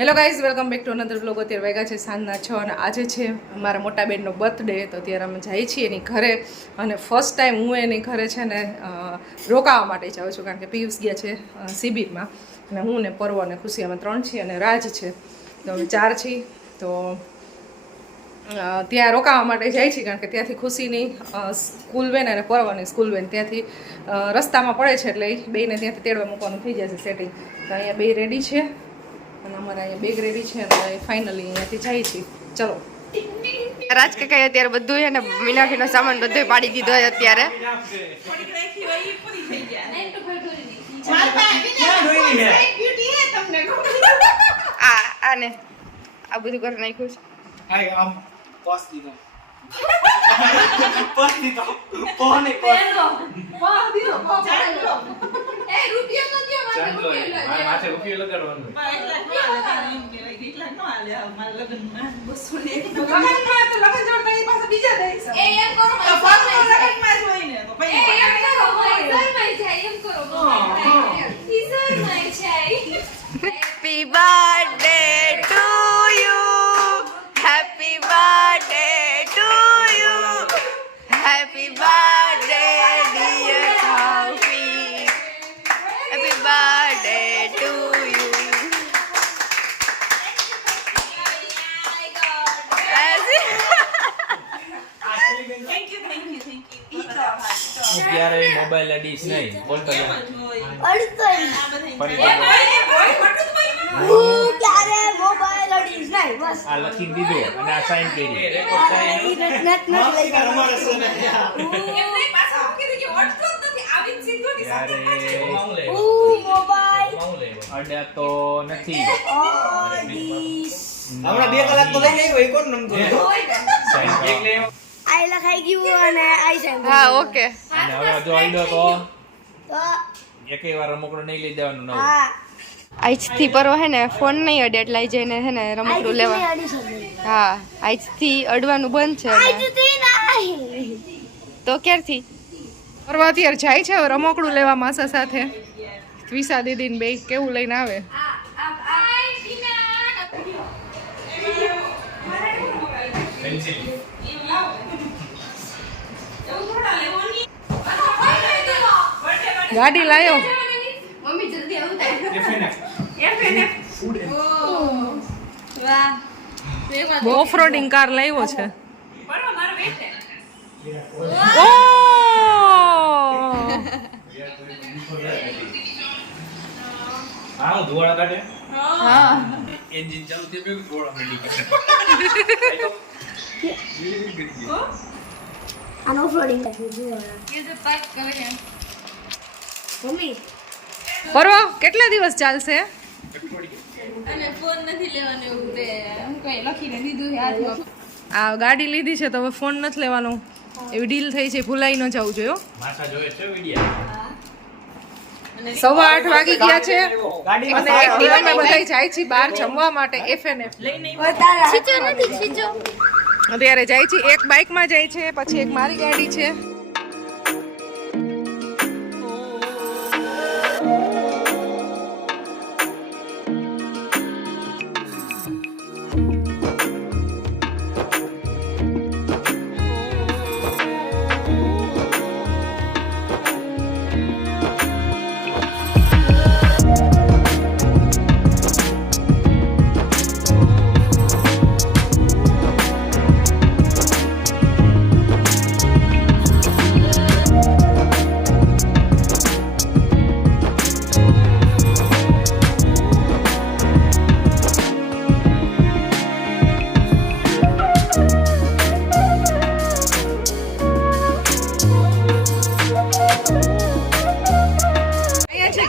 Hello guys, welcome back to another blog. અત્યારે વાગ્યા છે સાંજના 6 અને આજે છે મારા મોટા બેનનો બર્થડે. તો અત્યારે અમે જઈએ છીએ એની ઘરે અને ફર્સ્ટ ટાઈમ હું એની ઘરે છે ને રોકાવા માટે જાઉં છું, કારણ કે પિયુષ ગયા છે શિબિરમાં અને હું ને પર્વ અને ખુશી અમે 3 છીએ અને રાજ છે, તો અમે 4 છીએ. તો ત્યાં રોકાવા માટે જાય છે કારણ કે ત્યાંથી ખુશીની સ્કૂલ વેન અને પર્વની સ્કૂલ વેન ત્યાંથી રસ્તામાં પડે છે, એટલે બેને ત્યાંથી તેડવા મૂકવાનું થઈ જશે સેટિંગ. તો અહીંયા બે રેડી છે અને અમારા અહીંયા બેગ રેડી છે અને ફાઇનલી અહીંયાથી જાય છે. ચલો. રાજ કાકા અત્યારે બધું છે ને મીનાક્ષીનો સામાન બધો પાડી દીધો હોય અત્યારે. આને આ બધું કરી નાખ્યું છે. Happy birthday to you. Happy birthday to you. Happy birthday dear Taufeeq. Happy birthday to you. ત્યારે મોબાઈલ અડીશ નહીં બોલતો આ લખી દીધું અને આ સાઈન કરી અડ્યા તો નથી હમણાં 2 કલાક તો લઈને આવ્યો કોણ નંબર આઈ લખાઈ ગયું અને આઈ સાઈન. હા ઓકે. અને હવે જો આઈડો તો એકેય વાર રમકડું નહીં લઈ દેવાનું નવું. હા આજથી પરવો હે ને ફોન નહીં અડે એટલે આઈ જઈને હે ને રમકડું લેવા. હા આજથી અડવાનું બંધ છે તો ક્યારથી પર્વ અત્યારે જાય છે હવે રમકડું લેવા માસા સાથે. વિશા દીદી ને બે કેવું લઈને આવે. ગાડી લાયો. ઓફ રોડિંગ કાર લાવ્યો છે. હા હું ધોળા કાઢે હા એન્જિન ચાલુ થઈ ગયું ધોળા મેલી કરે આનો ફ્લોડિંગ મમ્મી પર્વ કેટલા દિવસ ચાલશે? આ ગાડી લીધી છે તો હવે ફોન નથી લેવાનો એવી ડીલ થઈ છે. ભૂલાઈ ન જવું જોઈએ. માથા જોવે છે વિડિયા 8:15 વાગી ગયા છે અને એક્ટિવામાં બધા જાય છે બહાર જમવા માટે. FNF અત્યારે જાય છે. એક બાઇકમાં જાય છે, પછી એક મારી ગાડી છે.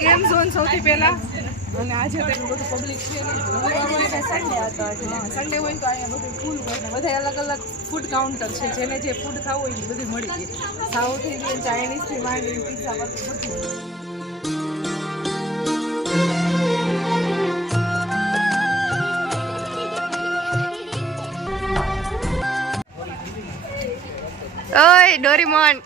ગેમ ઝોન સૌથી પહેલા અને આજે તો બધું પબ્લિક છે. સન્ડે હતો એટલે સન્ડે હોય તો અહીંયા બધું ફૂલ હોય ને બધા અલગ અલગ ફૂડ કાઉન્ટર છે. જેને જે ફૂડ ખાવું હોય એ બધું મળી જાય. સાઉથ ઇન્ડિયન, ચાઇનીઝથી માંડીને પિઝા બધું. ઓય ડોરીમોન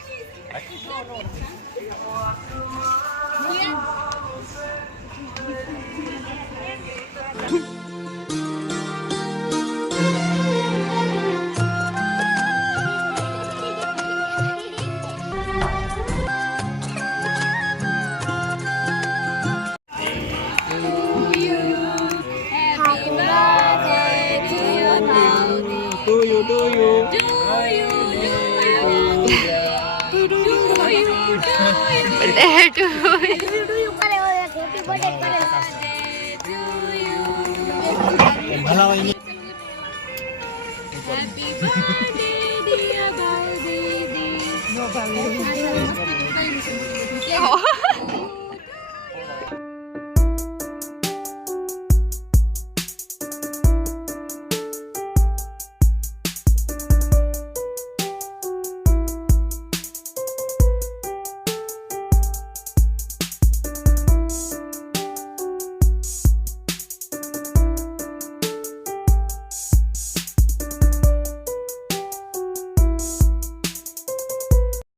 બર્થડે ટુ યુ કરે હોય હેપી બર્થડે કરે ભલા હોય નહીં.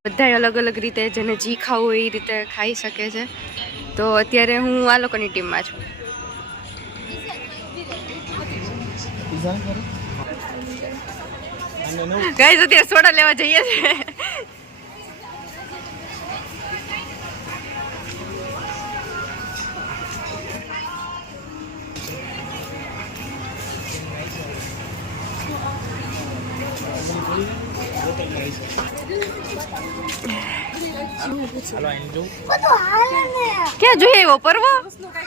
બધા અલગ અલગ રીતે જેને જી ખાવું હોય એ રીતે ખાઈ શકે છે. તો અત્યારે હું આ લોકોની ટીમમાં છું. ગાઈસ અત્યારે સોડા લેવા જઈએ છે. હાલો અહીં જો બધું હાલે ને ક્યાં જોઈએ એવો પરવો?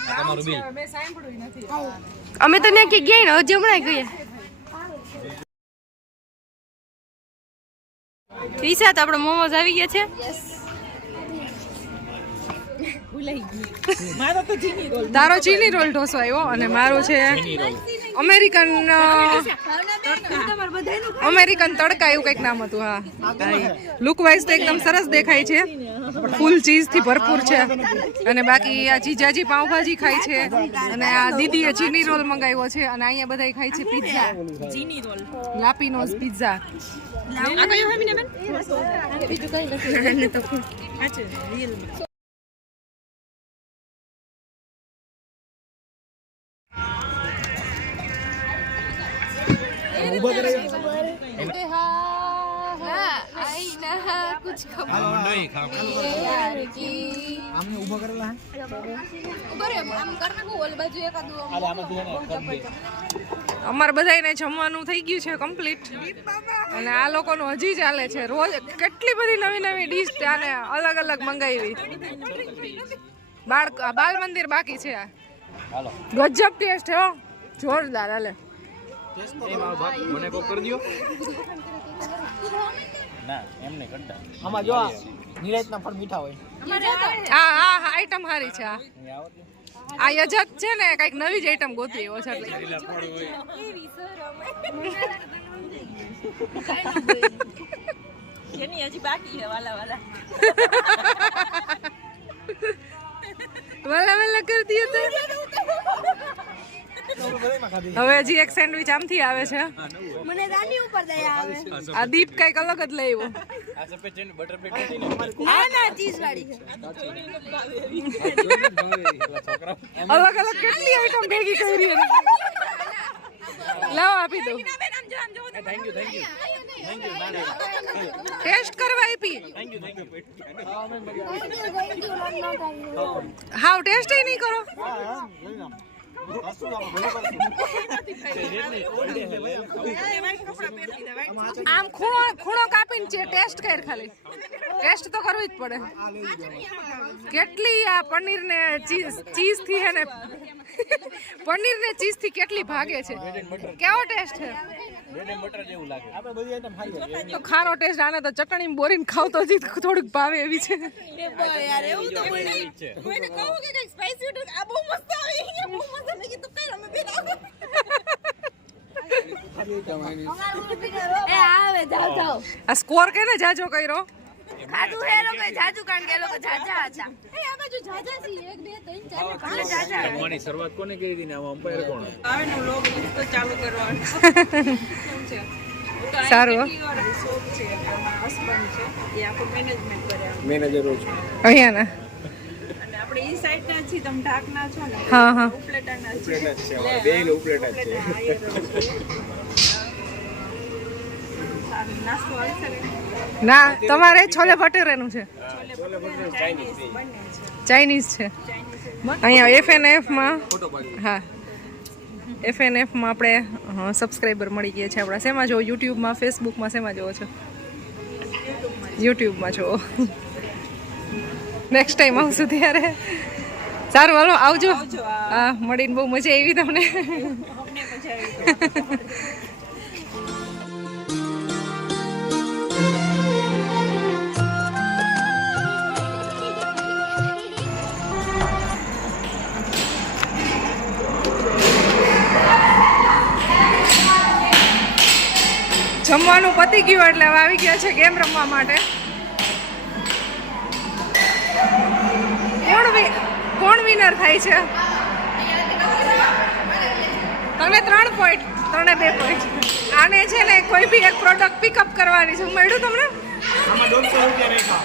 તમારું બિલ. મેં સાંભળ્યું નથી. અમે તો ત્યાં કે ગયા ને હજી હમણાં ગયા. ઈશા તો આપણે મોમોઝ આવી ગયા છે. તારો ચીની રોલ ઢોસો આવ્યો અને મારો છે અમેરિકન તડકા એવું કંઈક નામ હતું. હા, લુક વાઇઝ તો એકદમ સરસ દેખાય છે, ફૂલ ચીઝ થી ભરપૂર છે. અને બાકી આ જીજાજી પાવભાજી ખાય છે અને આ દીદીએ ચીની રોલ મંગાવ્યો છે અને અહીંયા બધા ખાય છે પિઝા, ચીની રોલ, લાપીનોઝ પિઝા. નહીં ખાવ. આમને ઊભા કરેલા હે. અમારે બધાને જમવાનું થઈ ગયું છે કમ્પ્લીટ અને આ લોકોનું હજી ચાલે છે. રોજ કેટલી બધી નવી નવી ડીશ આને અલગ અલગ મંગાવી. બાલ મંદિર બાકી છે. હાલો ગજબ ટેસ્ટ હો, જોરદાર. હાલે એ મારો બાપ મને કોક કરી દ્યો. ના એમ નહીં કરતા. આમાં જો આ નિરાયતના ફળ મીઠા હોય. આ આઈટમ સારી છે. આ યજત છે ને કઈક નવી જ આઈટમ ગોતી એવો છે એટલે વાલા વાલા કરતી હતી. હવે હજી એક સેન્ડવિચ આમથી આવે છે. મને રાની ઉપર દયા આવે આ દીપ કઈક અલગ જ લઈ આવ્યો. આ સફેદ ચેન બટર પેટ હતી ને ના ના ચીઝ વાળી અલગ અલગ કેટલી આઈટમ ભેગી કરી એને. લાવો આપી દો. થેન્ક યુ ટેસ્ટ કરવા આપી. થેન્ક હાવ ટેસ્ટ નહીં કરો. આમ ખૂણો કાપીને છે ટેસ્ટ કર. ખાલી ટેસ્ટ તો કરવી જ પડે. કેટલી આ પનીર ને ચીઝ થી હે ને પનીર ને ચીઝ થી કેટલી ભાગે છે. કેવો ટેસ્ટ છે? બ્રેડ એન્ડ બટર જેવું લાગે. આપણે બધી આઈટમ ખાઈ લઈએ. તો ખારો ટેસ્ટ આને તો ચટણી બોરીને ખાવ તો હજી થોડુંક ભાવે એવી છે. એ આવે જાવ જાવ આ સ્કોર કેને જાજો કર્યો? ખાધું હે લોકો જાજુ કારણ કે એ લોકો જાજા હતા એ આ બાજુ જાજા છે 1 2 3 4 5 જાજા જમવાની શરૂઆત કોને કરી હતી ને આમાં અમ્પાયર કોણ? સારું મેનેજર રોજ અહીંયા ના. આપણે ઈ સાઈડ ના છીએ, તમે ઢાકના છો ને, હા હા ઉપલેટાના છીએ. ઉપલેટ જ છે અમારે બેયને ઉપલેટ જ છે. સારું, નાસ્તો આવશે ને? ના તમારે છોલે ભટુરેનું છે, ચાઇનીઝ છે. અહીંયા FNF માં હા FNF માં આપણે સબસ્ક્રાઈબર મળી ગયા છે આપણા. શેમાં જો યુટ્યુબમાં, ફેસબુકમાં શેમાં જોવો છો? યુટ્યુબમાં જોવો. નેક્સ્ટ ટાઈમ આવશું ત્યારે. સારું હાલો આવજો. હા મળીને બહુ મજા આવી તમને. અમને મજા આવી. જમવાનું પતી ગયું એટલે હવે આવી ગયા છે ગેમ રમવા માટે. કોણ વિનર થાય છે? તને 3 પોઈન્ટ, તને 2 પોઈન્ટ. આને છે ને કોઈ બી એક પ્રોડક્ટ પિકઅપ કરવાની છે. મળ્યું તમને? આમાં 150 રૂપિયા રેખા.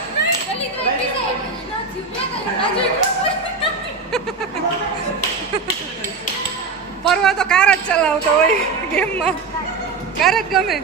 પરવા તો કાર જ ચલાવતો હોય ગેમમાં. કાર જ ગમે.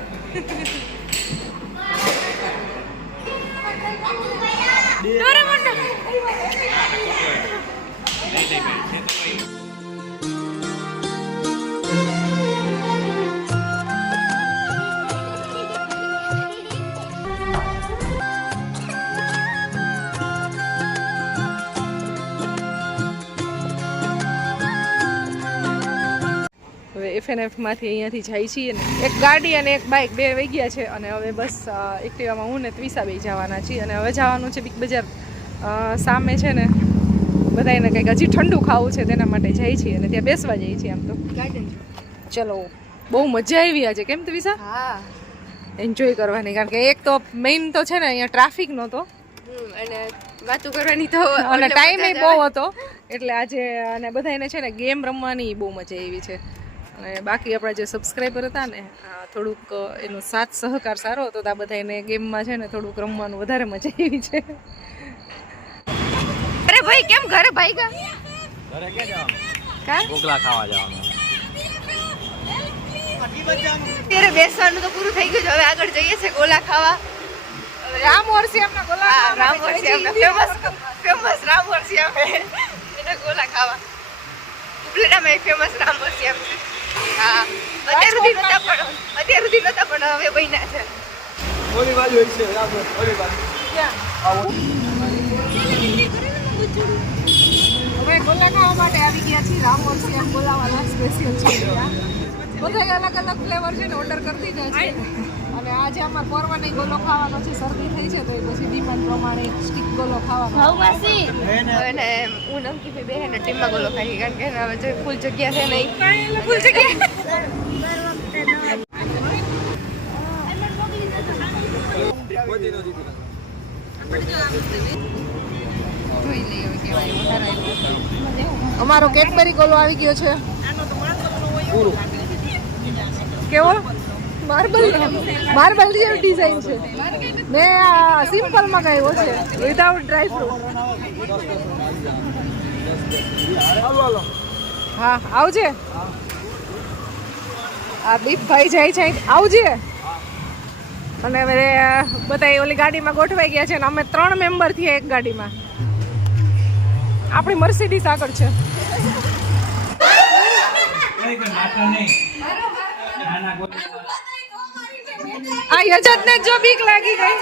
હવે FNF-માંથી અહીંયાથી જાય છીએ ને એક ગાડી અને એક બાઇક 2 વહી ગયા છે અને હવે બસ એક્ટિવામાં હું ને ત્વિષા બે જવાના છીએ અને હવે જવાનું છે બિગ બજાર સામે છે ને બધાને કંઈક હજી ઠંડુ ખાવું છે તેના માટે જાય છીએ અને ત્યાં બેસવા જઈએ છીએ. આમ તો ચલો બહુ મજા આવી આજે. કેમ ત્વિષા? હા એન્જોય કરવાની, કારણ કે એક તો મેઇન તો છે ને અહીંયા ટ્રાફિક નહોતો અને વાતો કરવાની તો અને ટાઈમે બહુ હતો એટલે આજે અને બધાને છે ને ગેમ રમવાની બહુ મજા આવી છે. અને બાકી આપણા જે સબસ્ક્રાઈબર હતા ને થોડુંક એનો સાથ સહકાર સારો હતો તો આ બધાને ગેમમાં છે ને થોડુંક રમવાનું વધારે મજા આવી છે. અરે ભાઈ કેમ ઘરે ભાઈ ગા? ઘરે ક્યાં જવાનું? કા ઢોકળા ખાવા જવાનું. ત્યારે બેસવાનું તો પૂરું થઈ ગયું છે. હવે આગળ જઈએ છે ગોલા ખાવા. રામ વર્ષિયામના ગોલા રામ વર્ષિયામના ફેમસ રામ વર્ષિયામ એના ગોલા ખાવા. ઉપલેટામાં ફેમસ રામ વર્ષિયામ છે. હા અત્યાર સુધી નતા પણ હવે બન્યા છે. ઓલી બાજુ હોય છે બરાબર. ઓલી બાજુ હવે ગોલા ખાવા માટે આવી ગયા છીએ રામ વર્ષિયામ ગોલાવાળા સ્પેશિયલ છે. બધા અલગ અલગ ફ્લેવર છે ને ઓર્ડર કરતી જાય છે અને આજે અમારે પરવાની ગોલો ખાવાનો છે. શરદી થઈ છે તો એ પછી ડિમાન્ડ પ્રમાણે સ્ટીક ગોલો ખાવાનો. અને હું નમકી બે ને ટીમમાં ગોલો ખાઈ કારણ કે હવે જો ફૂલ જગ્યા છે નહીં ફૂલ જગ્યા જોઈ લઈએ હવે કેવાય વધારે આવ્યો. અમારો કેડબરી ગોલો આવી ગયો છે. કેવો? માર્બલ જેવી ડિઝાઇન છે. મેં સિમ્પલ મંગાવ્યો છે વિધાઉટ ડ્રાય ફ્રૂટ. હા આવજે. આ દીપભાઈ જાય છે આવજે. અને હવે બધા ઓલી ગાડીમાં ગોઠવાઈ ગયા છે અને અમે 3 મેમ્બર થઈએ એક ગાડીમાં. આપણી મર્સિડીઝ આગળ છે. આ યજતને જો બીક લાગી ગઈ.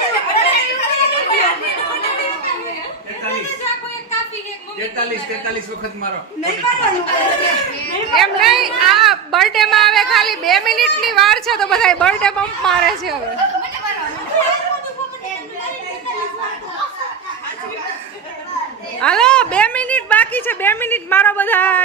43 વખત મારો. એમ નહીં, આ બર્થડે માં આવે ખાલી 2 મિનિટની વાર છે તો બધા બર્થડે બમ્પ મારે છે. હવે હાલો 2 મિનિટ બાકી છે. 2 મિનિટ મારો બધા.